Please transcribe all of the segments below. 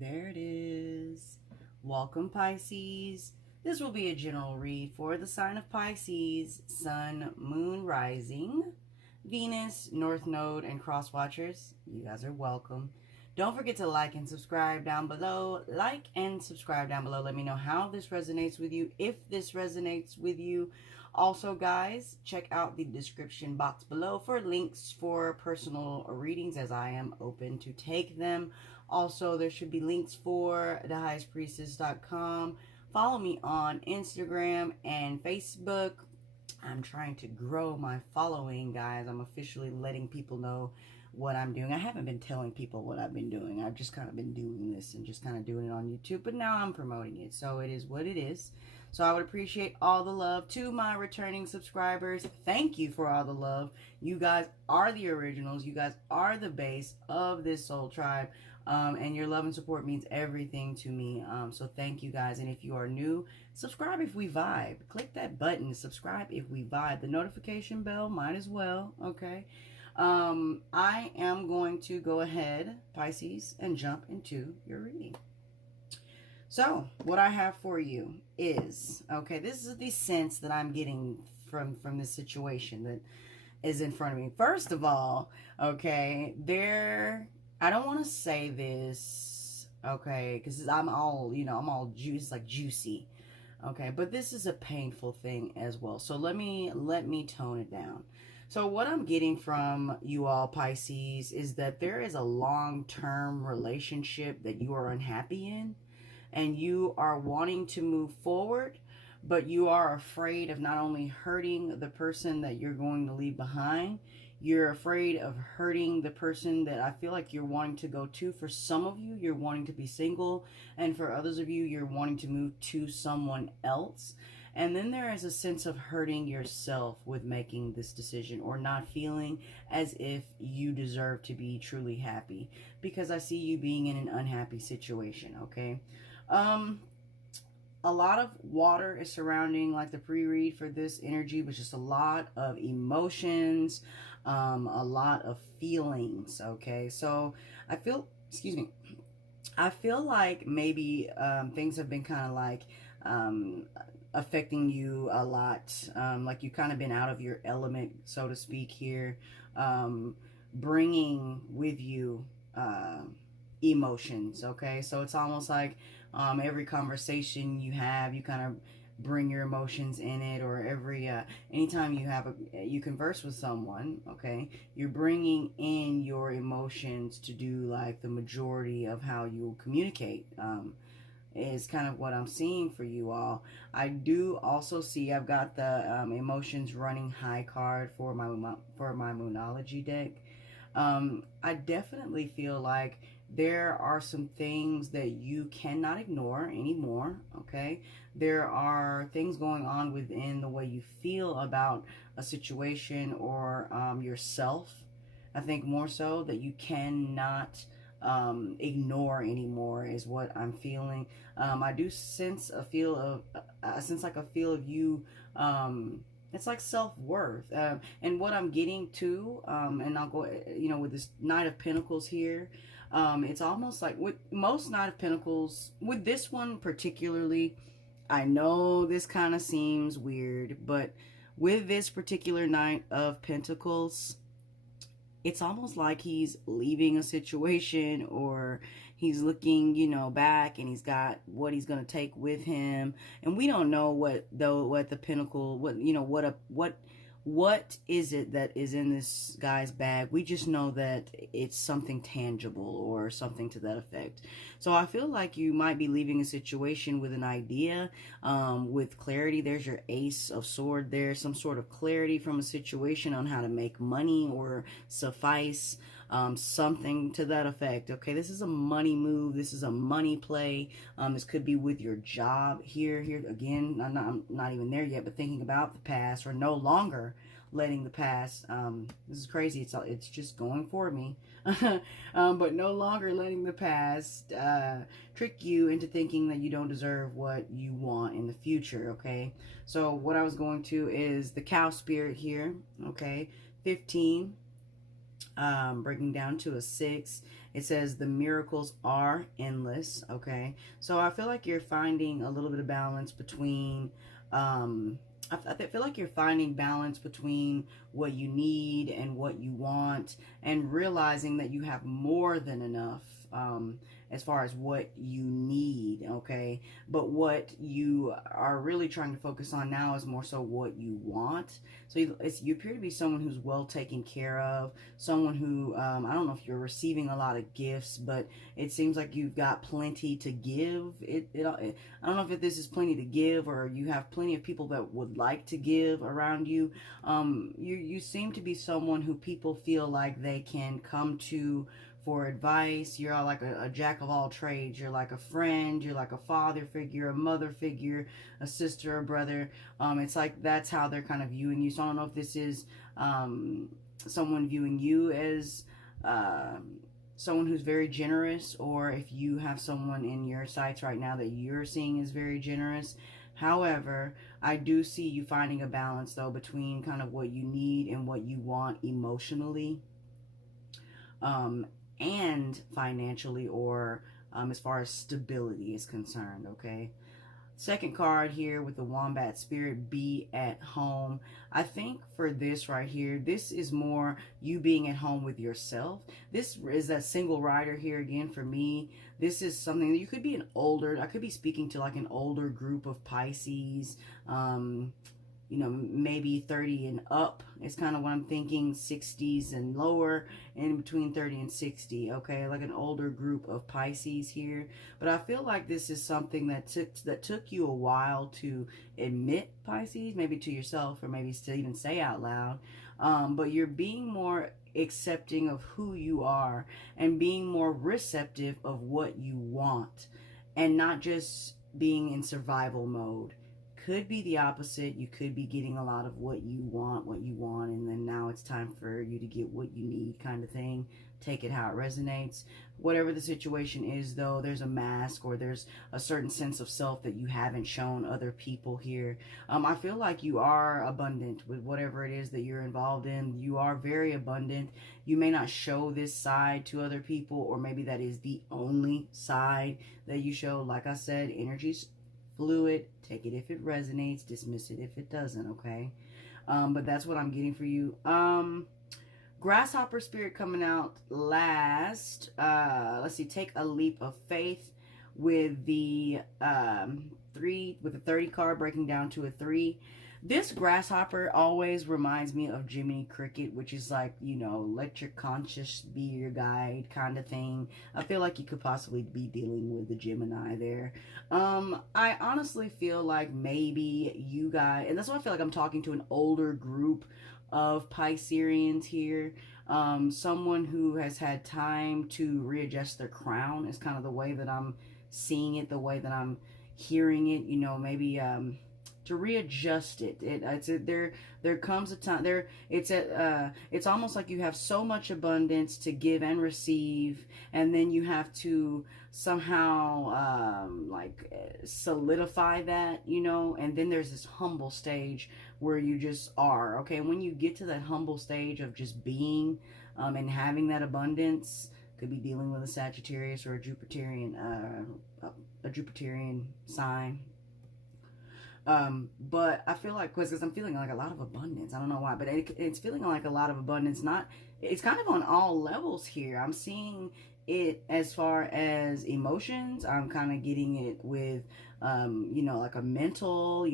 There it is. Welcome, Pisces. This will be a general read for the sign of Pisces, Sun, Moon, Rising, Venus, North Node, and Cross Watchers. You guys are welcome. Don't forget to like and subscribe down below. Like and subscribe down below. Let me know how this resonates with you, if this resonates with you. Also, guys, check out the description box below for links for personal readings, as I am open to take them. Also, there should be links for the highestpriestess.com. Follow me on Instagram and Facebook. I'm trying to grow my following, guys. I'm officially letting people know what I'm doing. I haven't been telling people what I've been doing. I've just kind of been doing this and just kind of doing it on YouTube. But now I'm promoting it. So it is what it is. So I would appreciate all the love to my returning subscribers. Thank you for all the love. You guys are the originals. You guys are the base of this soul tribe. And your love and support means everything to me. So thank you guys. And if you are new, subscribe if we vibe. Click that button, subscribe if we vibe. The notification bell might as well, okay? I am going to go ahead, Pisces, and jump into your reading. So what I have for you is, okay, this is the sense that I'm getting from this situation that is in front of me. First of all, okay, I don't want to say this, okay, because I'm all, I'm all juice, like juicy, okay, but this is a painful thing as well. So let me tone it down. So what I'm getting from you all, Pisces, is that there is a long-term relationship that you are unhappy in, and you are wanting to move forward, but you are afraid of not only hurting the person that you're going to leave behind, you're afraid of hurting the person that I feel like you're wanting to go to. For some of you, you're wanting to be single, and for others of you, you're wanting to move to someone else. And then there is a sense of hurting yourself with making this decision, or not feeling as if you deserve to be truly happy, because I see you being in an unhappy situation, okay? A lot of water is surrounding like the pre-read for this energy, but just a lot of emotions, a lot of feelings, okay? So I feel, excuse me, I feel like maybe things have been kind of like affecting you a lot, like you've kind of been out of your element, so to speak, here, bringing with you emotions, okay? So it's almost like every conversation you have, you kind of bring your emotions in it, or every anytime you converse with someone, okay, you're bringing in your emotions to do like the majority of how you communicate, is kind of what I'm seeing for you all. I do also see I've got the emotions running high card for my Numerology deck. I definitely feel like there are some things that you cannot ignore anymore, okay? There are things going on within the way you feel about a situation or yourself. I think more so that you cannot ignore anymore is what I'm feeling. I do sense a feel of, you, it's like self-worth, and what I'm getting to, and I'll go, with this Knight of Pentacles here, it's almost like with most Knight of Pentacles, with this one particularly, I know this kind of seems weird, but with this particular Knight of Pentacles, it's almost like he's leaving a situation, or he's looking, back, and he's got what he's going to take with him. And we don't know what the pinnacle, what is it that is in this guy's bag. We just know that it's something tangible or something to that effect. So I feel like you might be leaving a situation with an idea, with clarity. There's your Ace of Swords there, some sort of clarity from a situation on how to make money or suffice, something to that effect. Okay, this is a money move. This is a money play. This could be with your job here again. I'm not even there yet, but thinking about the past, or no longer letting the past, this is crazy, it's just going for me, but no longer letting the past trick you into thinking that you don't deserve what you want in the future. Okay, so what I was going to is the cow spirit here, okay, 15, breaking down to a 6. It says the miracles are endless. Okay, so I feel like you're finding a little bit of balance between I feel like you're finding balance between what you need and what you want, and realizing that you have more than enough as far as what you need, okay? But what you are really trying to focus on now is more so what you want. So you appear to be someone who's well taken care of, someone who, I don't know if you're receiving a lot of gifts, but it seems like you've got plenty to give. I don't know if this is plenty to give, or you have plenty of people that would like to give around you. You seem to be someone who people feel like they can come to for advice. You're all like a jack of all trades. You're like a friend, you're like a father figure, a mother figure, a sister, a brother. It's like that's how they're kind of viewing you. So I don't know if this is someone viewing you as someone who's very generous, or if you have someone in your sights right now that you're seeing is very generous. However, I do see you finding a balance though between kind of what you need and what you want emotionally. And financially, or as far as stability is concerned, okay? Second card here with the Wombat Spirit, be at home. I think for this right here, this is more you being at home with yourself. This is that single rider here again for me. This is something that you could be I could be speaking to like an older group of Pisces, you know, maybe 30 and up is kind of what I'm thinking, 60s and lower, and between 30 and 60, okay, like an older group of Pisces here. But I feel like this is something that took you a while to admit, Pisces, maybe to yourself, or maybe to even say out loud, but you're being more accepting of who you are and being more receptive of what you want, and not just being in survival mode. Could be the opposite. You could be getting a lot of what you want, and then now it's time for you to get what you need, kind of thing. Take it how it resonates. Whatever the situation is, though, there's a mask, or there's a certain sense of self that you haven't shown other people here. I feel like you are abundant with whatever it is that you're involved in. You are very abundant. You may not show this side to other people, or maybe that is the only side that you show. Like I said, energy's fluid. Take it if it resonates, dismiss it if it doesn't, okay? But that's what I'm getting for you. Grasshopper Spirit coming out last. Let's see, take a leap of faith with the 30 card breaking down to a 3. This grasshopper always reminds me of Jiminy Cricket, which is like, you know, let your conscience be your guide kind of thing. I feel like you could possibly be dealing with the Gemini there. I honestly feel like maybe you guys, and that's why I feel like I'm talking to an older group of Pisceans here. Someone who has had time to readjust their crown is kind of the way that I'm seeing it, the way that I'm hearing it, you know, maybe to readjust it. There comes a time it's almost like you have so much abundance to give and receive, and then you have to somehow solidify that, you know, and then there's this humble stage where you just are, okay? When you get to that humble stage of just being and having that abundance, could be dealing with a Sagittarius or a Jupiterian sign. But I feel like, because I'm feeling like a lot of abundance. I don't know why, but it's feeling like a lot of abundance. It's kind of on all levels here. I'm seeing it as far as emotions. I'm kind of getting it with, you know, like a mental,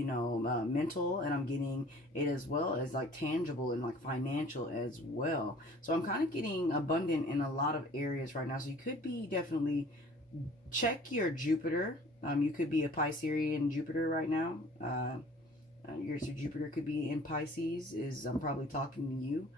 mental, and I'm getting it as well as like tangible and like financial as well. So I'm kind of getting abundant in a lot of areas right now. So you could be definitely check your Jupiter. You could be a Piscean Jupiter right now. Your Jupiter could be in Pisces, I'm probably talking to you.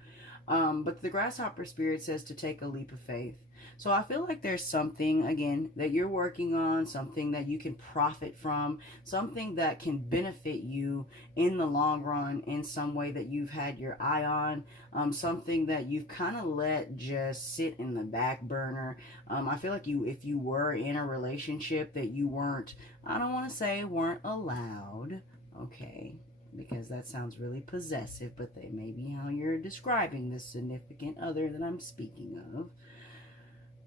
But the Grasshopper Spirit says to take a leap of faith. So I feel like there's something, again, that you're working on, something that you can profit from, something that can benefit you in the long run in some way that you've had your eye on, something that you've kind of let just sit in the back burner. I feel like if you were in a relationship that you weren't, I don't want to say weren't allowed, okay, because that sounds really possessive, but they may be how you're describing this significant other that I'm speaking of.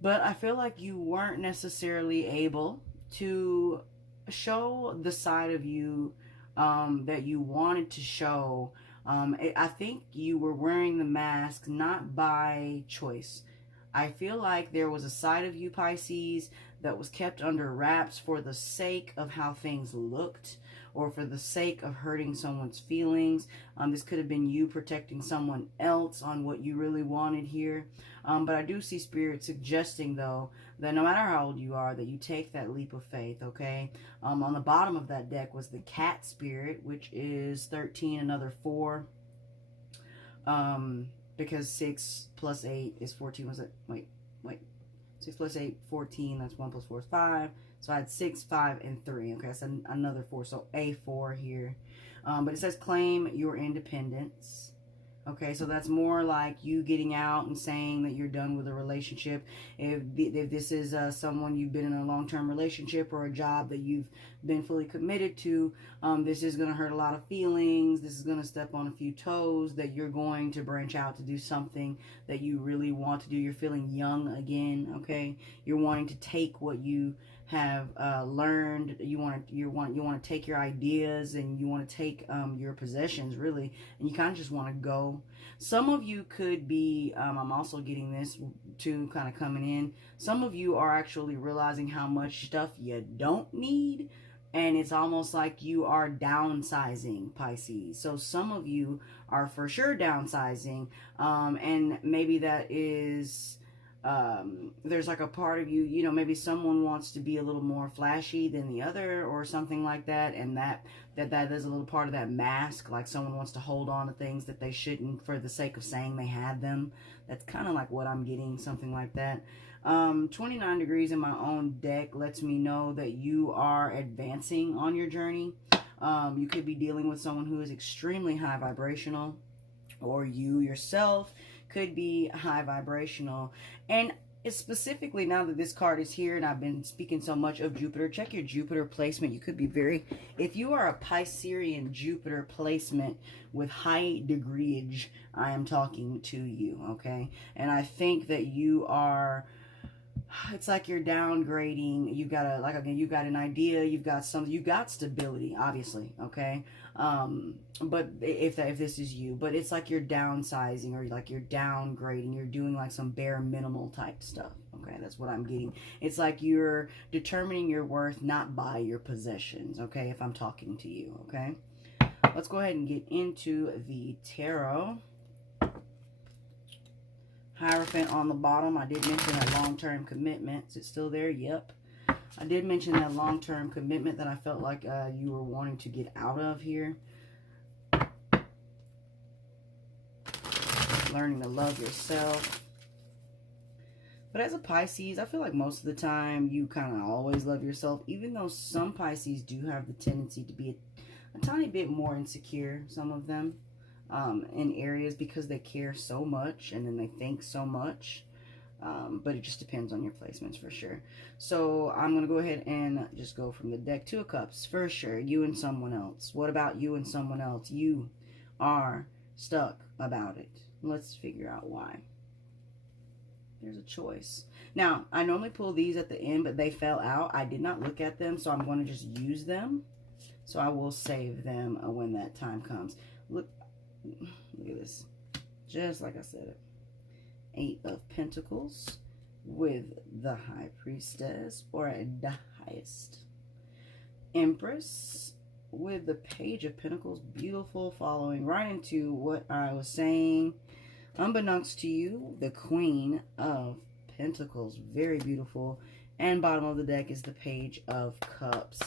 But I feel like you weren't necessarily able to show the side of you that you wanted to show. I think you were wearing the mask not by choice. I feel like there was a side of you, Pisces, that was kept under wraps for the sake of how things looked, or for the sake of hurting someone's feelings. This could have been you protecting someone else on what you really wanted here. But I do see Spirit suggesting, though, that no matter how old you are, that you take that leap of faith, okay? On the bottom of that deck was the Cat Spirit, which is 13, another 4. Because 6 plus 8 is 14. Was it? Wait. 6 plus 8, 14. That's 1 plus 4 is 5. So I had 6, 5, and 3. Okay, so another 4. So A4 here. But it says claim your independence. Okay, so that's more like you getting out and saying that you're done with a relationship. If this is someone you've been in a long-term relationship, or a job that you've been fully committed to, this is going to hurt a lot of feelings. This is going to step on a few toes, that you're going to branch out to do something that you really want to do. You're feeling young again, okay? You're wanting to take what you have learned. You want to take your ideas, and you want to take your possessions, really, and you kind of just want to go. Some of you could be I'm also getting this too, kind of coming in, some of you are actually realizing how much stuff you don't need, and it's almost like you are downsizing, Pisces. So some of you are for sure downsizing, and maybe that is there's like a part of you, you know, maybe someone wants to be a little more flashy than the other, or something like that, and that is a little part of that mask. Like someone wants to hold on to things that they shouldn't for the sake of saying they had them. That's kind of like what I'm getting, something like that. 29 degrees in my own deck lets me know that you are advancing on your journey. You could be dealing with someone who is extremely high vibrational, or you yourself could be high vibrational. And it's specifically, now that this card is here and I've been speaking so much of Jupiter, check your Jupiter placement. You could be if you are a Piscean Jupiter placement with high degreeage, I am talking to you, okay? And I think that you are, it's like you're downgrading. You've got a, like, again, you've got an idea, you've got something, you've got stability, obviously, okay? But if this is you, but it's like you're downsizing, or like you're downgrading, you're doing like some bare minimal type stuff, okay? That's what I'm getting. It's like you're determining your worth not by your possessions, okay? If I'm talking to you, okay? Let's go ahead and get into the tarot. Hierophant on the bottom. I did mention that long-term commitment. Is it still there? Yep. I did mention that long-term commitment that I felt like you were wanting to get out of here. Learning to love yourself. But as a Pisces, I feel like most of the time you kind of always love yourself, even though some Pisces do have the tendency to be a tiny bit more insecure, some of them. In areas, because they care so much and then they think so much. But it just depends on your placements for sure. So I'm going to go ahead and just go from the deck. 2 of Cups, for sure. You and someone else. What about you and someone else? You are stuck about it. Let's figure out why. There's a choice. Now, I normally pull these at the end, but they fell out. I did not look at them, so I'm going to just use them. So I will save them when that time comes. Look at this, just like I said, 8 of Pentacles with the High Priestess, or the Highest Empress with the Page of Pentacles. Beautiful, following right into what I was saying. Unbeknownst to you, the Queen of Pentacles, very beautiful. And bottom of the deck is the Page of Cups.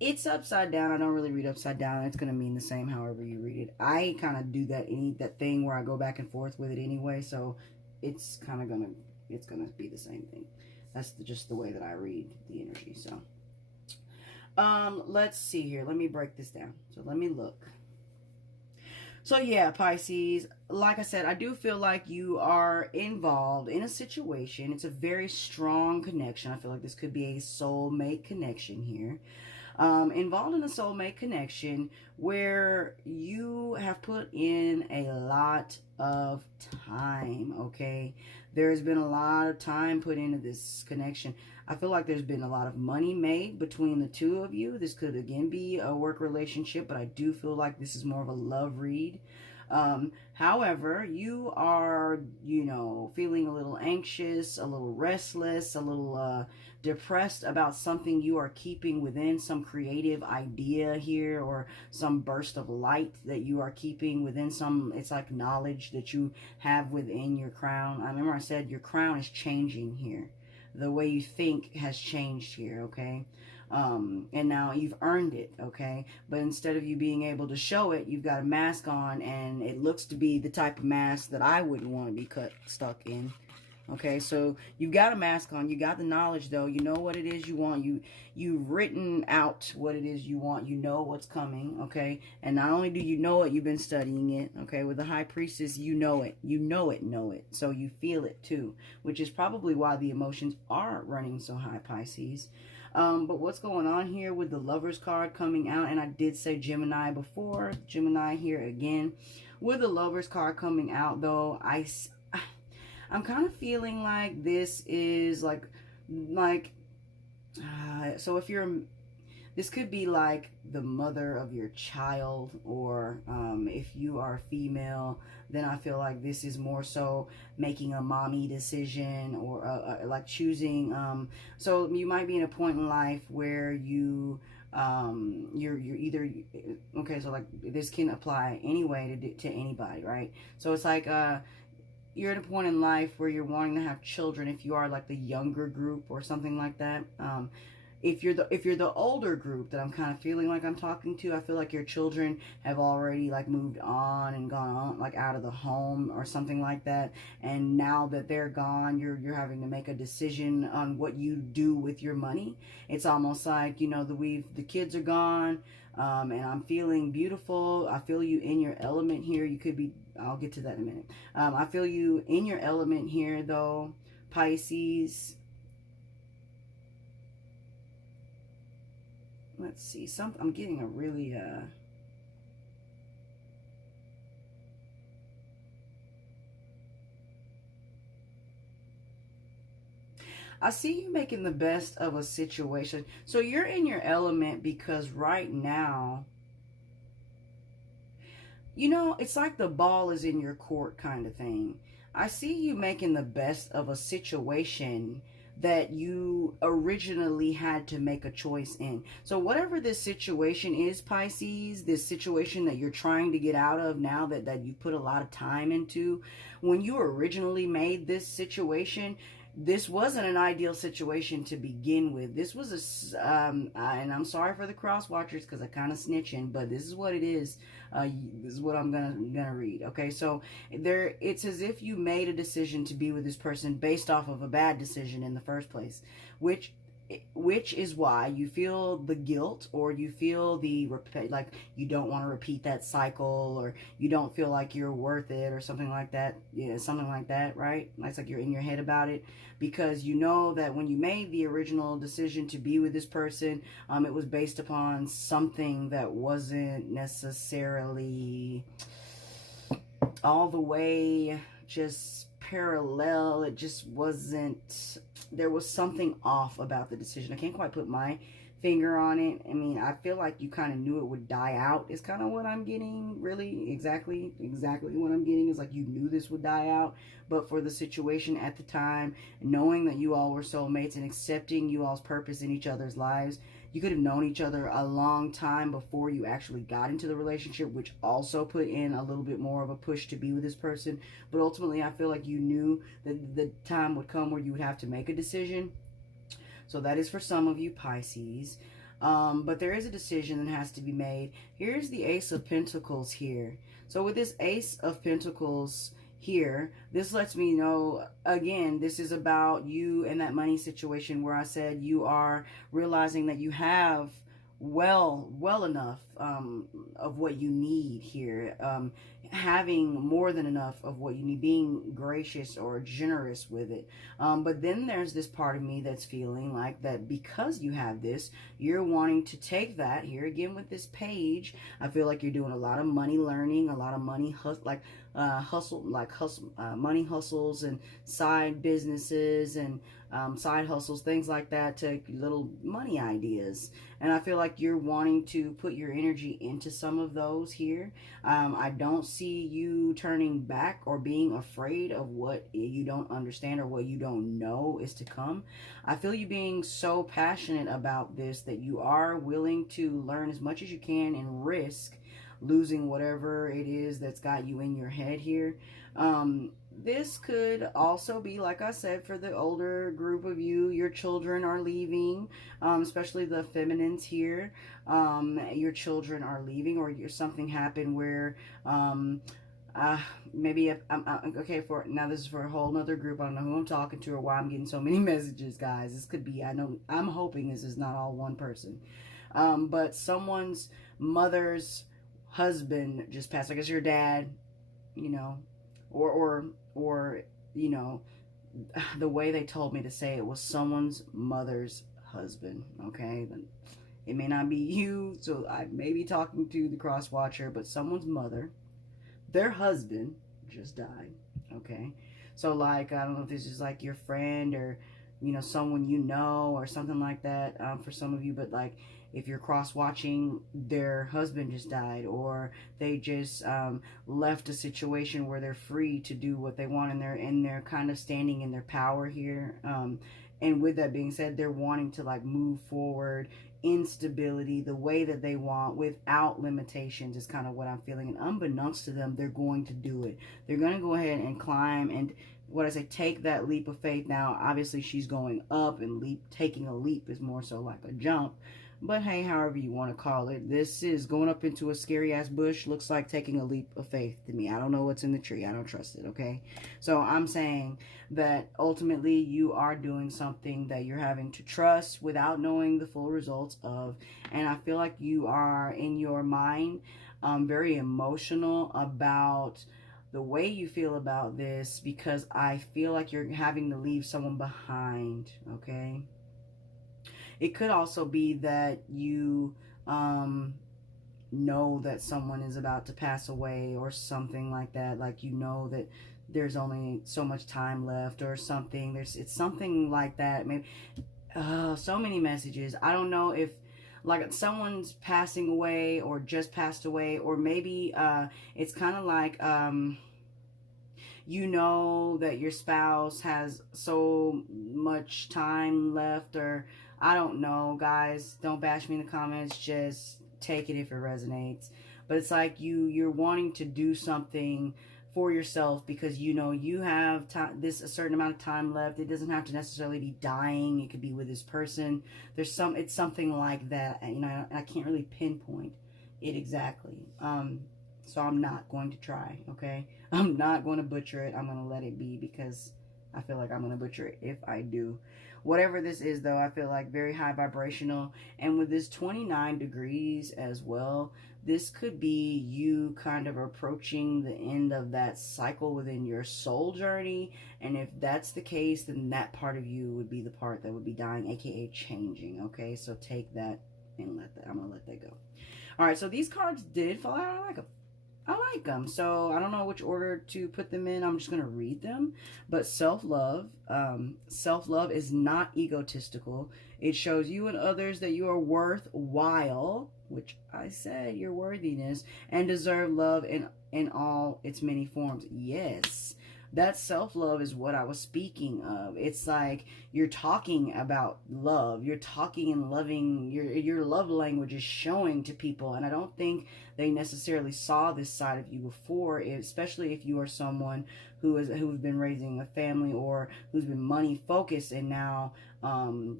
It's upside down. I don't really read upside down. It's going to mean the same however you read it. I kind of do that thing where I go back and forth with it anyway, so it's kind of going to be the same thing. That's just the way that I read the energy. So let's see here. Let me break this down. So let me look. So yeah, Pisces, like I said, I do feel like you are involved in a situation. It's a very strong connection. I feel like this could be a soulmate connection here. Involved in a soulmate connection where you have put in a lot of time, okay? There's been a lot of time put into this connection. I feel like there's been a lot of money made between the two of you. This could, again, be a work relationship, but I do feel like this is more of a love read. However, you are, you know, feeling a little anxious, a little restless, a little depressed about something you are keeping within, some creative idea here, or some burst of light that you are keeping within, some, it's like knowledge that you have within your crown. I remember I said your crown is changing here. The way you think has changed here, okay? And now you've earned it, okay? But instead of you being able to show it, you've got a mask on, and it looks to be the type of mask that I wouldn't want to be stuck in. Okay, so you've got a mask on. You got the knowledge, though. You know what it is you want. You've written out what it is you want. You know what's coming, okay? And not only do you know it, you've been studying it, okay? With the High Priestess, you know it. You know it. So you feel it, too, which is probably why the emotions are running so high, Pisces. But what's going on here with the Lovers card coming out, and I did say Gemini before, Gemini here again. With the Lovers card coming out, though, I'm kind of feeling like this is so if you're, this could be like the mother of your child, or if you are female, then I feel like this is more so making a mommy decision, or like choosing, so you might be in a point in life where you're either, okay, so like this can apply anyway to anybody, right? So it's like you're at a point in life where you're wanting to have children, if you are like the younger group or something like that. If you're the older group that I'm kind of feeling like I'm talking to, I feel like your children have already like moved on and gone on, like out of the home or something like that. And now that they're gone, you're having to make a decision on what you do with your money. It's almost like, you know, the kids are gone. And I'm feeling beautiful. I feel you in your element here. You could be, I'll get to that in a minute. I feel you in your element here, though, Pisces. Let's see. I'm getting a really, I see you making the best of a situation. So you're in your element because right now, you know, it's like the ball is in your court kind of thing. I see you making the best of a situation that you originally had to make a choice in. So whatever this situation is, Pisces, this situation that you're trying to get out of now that you put a lot of time into, when you originally made this situation, this wasn't an ideal situation to begin with. This was and I'm sorry for the cross watchers because I kind of snitching, but this is what it is. This is what I'm gonna read. Okay, so it's as if you made a decision to be with this person based off of a bad decision in the first place, which is why you feel the guilt, or you feel like you don't want to repeat that cycle, or you don't feel like you're worth it, or something like that. Yeah, something like that, right? It's like you're in your head about it, because you know that when you made the original decision to be with this person, it was based upon something that wasn't necessarily all the way just parallel. It just wasn't, there was something off about the decision. I can't quite put my finger on it. I mean, I feel like you kind of knew it would die out is kind of what I'm getting. Really, exactly what I'm getting is like you knew this would die out, but for the situation at the time, knowing that you all were soulmates and accepting you all's purpose in each other's lives, you could have known each other a long time before you actually got into the relationship, which also put in a little bit more of a push to be with this person. But ultimately, I feel like you knew that the time would come where you would have to make a decision. So that is for some of you, Pisces. But there is a decision that has to be made. Here's the Ace of Pentacles here. So with this Ace of Pentacles here, this lets me know, again, this is about you and that money situation where I said you are realizing that you have well enough of what you need here. having more than enough of what you need, being gracious or generous with it. But then there's this part of me that's feeling like that because you have this, you're wanting to take that, here again with this page, I feel like you're doing a lot of money learning, a lot of money money hustles and side businesses and side hustles, things like that, to little money ideas. And I feel like you're wanting to put your energy into some of those here. I don't see you turning back or being afraid of what you don't understand or what you don't know is to come. I feel you being so passionate about this that you are willing to learn as much as you can and risk losing whatever it is that's got you in your head here. This could also be, like I said, for the older group of you, your children are leaving, especially the feminines here. Your children are leaving, or something happened where maybe okay, for now this is for a whole nother group. I don't know who I'm talking to or why I'm getting so many messages, guys. This could be, I'm hoping this is not all one person. But someone's mother's husband just passed. I guess your dad, you know, or you know, the way they told me to say it was someone's mother's husband. Okay, it may not be you, so I may be talking to the cross watcher, but someone's mother, their husband just died. Okay, so like, I don't know if this is like your friend or, you know, someone you know or something like that, for some of you, but like, if you're cross-watching, their husband just died, or they just left a situation where they're free to do what they want, and they're kind of standing in their power here. And with that being said, they're wanting to like move forward in stability the way that they want without limitations is kind of what I'm feeling. And unbeknownst to them, they're going to do it. They're going to go ahead and climb and, what I say, take that leap of faith. Now, obviously, she's going up, and taking a leap is more so like a jump. But hey, however you want to call it, this is going up into a scary ass bush. Looks like taking a leap of faith to me. I don't know what's in the tree. I don't trust it, okay? So I'm saying that ultimately you are doing something that you're having to trust without knowing the full results of. And I feel like you are, in your mind, very emotional about the way you feel about this, because I feel like you're having to leave someone behind, okay? It could also be that you know that someone is about to pass away or something like that. Like, you know that there's only so much time left or something. It's something like that. Maybe so many messages. I don't know if like someone's passing away or just passed away, or maybe it's kind of like you know that your spouse has so much time left, or I don't know, guys. Don't bash me in the comments. Just take it if it resonates. But it's like you're wanting to do something for yourself because you know you have a certain amount of time left. It doesn't have to necessarily be dying. It could be with this person. It's something like that. You know, I can't really pinpoint it exactly. So I'm not going to try, okay? I'm not going to butcher it. I'm going to let it be because I feel like I'm going to butcher it if I do. Whatever this is, though, I feel like very high vibrational. And with this 29 degrees as well, this could be you kind of approaching the end of that cycle within your soul journey. And if that's the case, then that part of you would be the part that would be dying, aka changing, okay? So take that and I'm going to let that go. All right, so these cards did fall out. I like them. So I don't know which order to put them in. I'm just going to read them. But self-love. Self-love is not egotistical. It shows you and others that you are worthwhile, which I said, your worthiness, and deserve love in all its many forms. Yes. That self-love is what I was speaking of. It's like you're talking about love. You're talking and loving. Your love language is showing to people. And I don't think they necessarily saw this side of you before, especially if you are someone who's been raising a family or who's been money focused, and now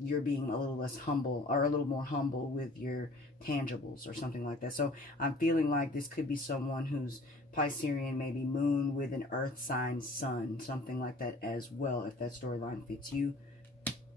you're being a little less humble or a little more humble with your tangibles or something like that. So I'm feeling like this could be someone who's Piscean, maybe moon with an earth sign sun, something like that as well, if that storyline fits you.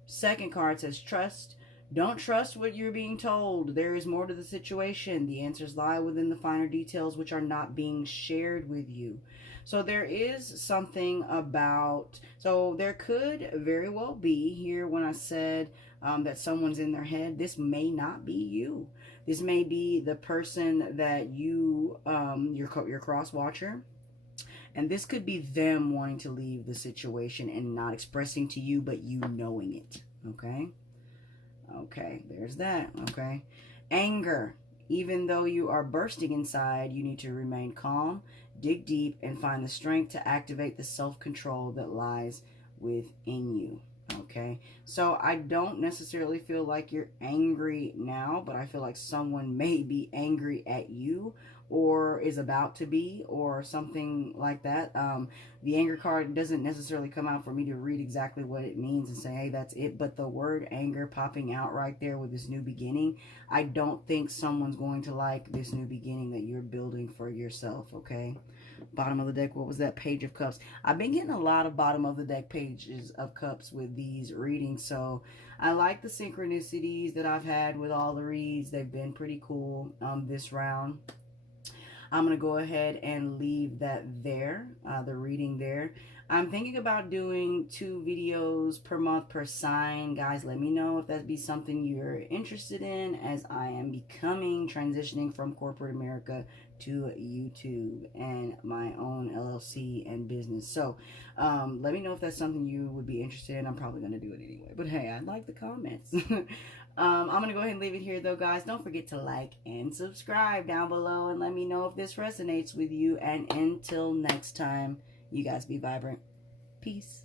Second card says trust, Don't trust what you're being told. There is more to the situation. The answers lie within the finer details, which are not being shared with you. So there is something about, so there could very well be here when I said that someone's in their head. This may not be you. This may be the person that you, your cross watcher. And this could be them wanting to leave the situation and not expressing to you, but you knowing it. Okay? Okay, there's that. Okay. Anger. Even though you are bursting inside, you need to remain calm, dig deep, and find the strength to activate the self-control that lies within you. Okay, so I don't necessarily feel like you're angry now, but I feel like someone may be angry at you or is about to be, or something like that. The anger card doesn't necessarily come out for me to read exactly what it means and say, hey, that's it. But the word anger popping out right there with this new beginning, I don't think someone's going to like this new beginning that you're building for yourself, okay? Bottom of the deck, what was that? Page of Cups. I've been getting a lot of bottom of the deck pages of cups with these readings, so I like the synchronicities that I've had with all the reads. They've been pretty cool this round. I'm going to go ahead and leave that there, the reading there. I'm thinking about doing 2 videos per month per sign. Guys, let me know if that'd be something you're interested in, as I am transitioning from corporate America to YouTube and my own LLC and business. So let me know if that's something you would be interested in. I'm probably going to do it anyway. But hey, I'd like the comments. I'm going to go ahead and leave it here, though, guys. Don't forget to like and subscribe down below and let me know if this resonates with you. And until next time, you guys be vibrant. Peace.